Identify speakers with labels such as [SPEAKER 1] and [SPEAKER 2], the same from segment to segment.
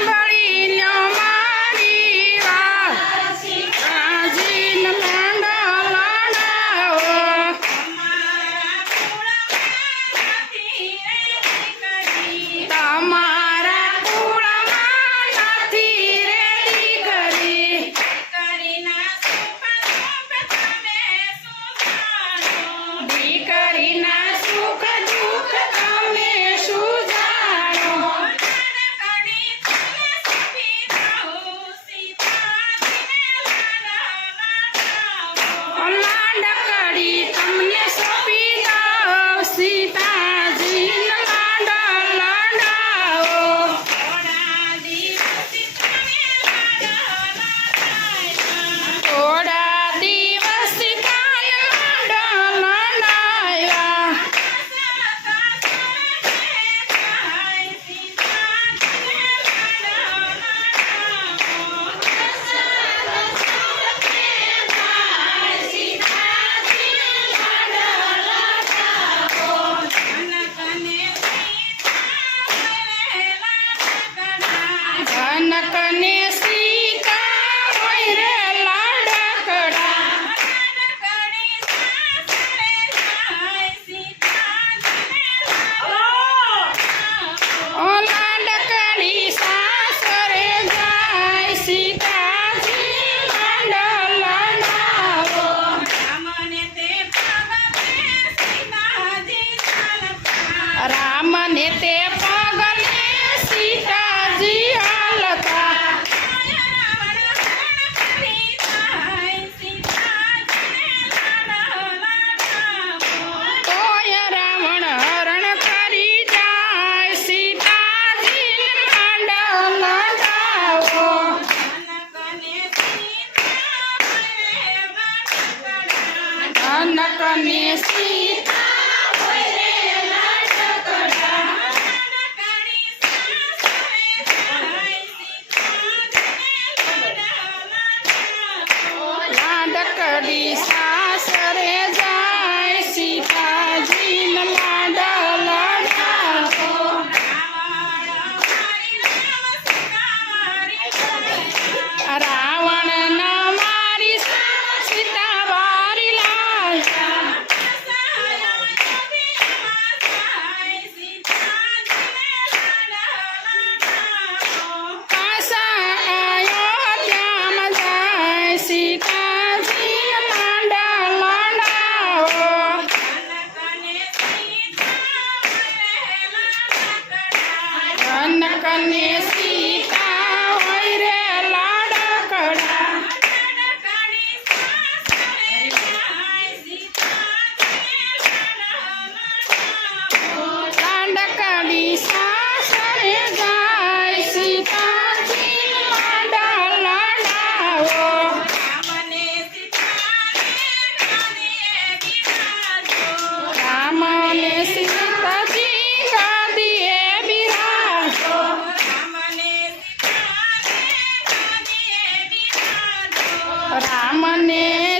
[SPEAKER 1] somebody in your Kanyesu. રામને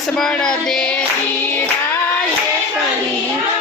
[SPEAKER 1] દસ બળદે વીરાએ કરી.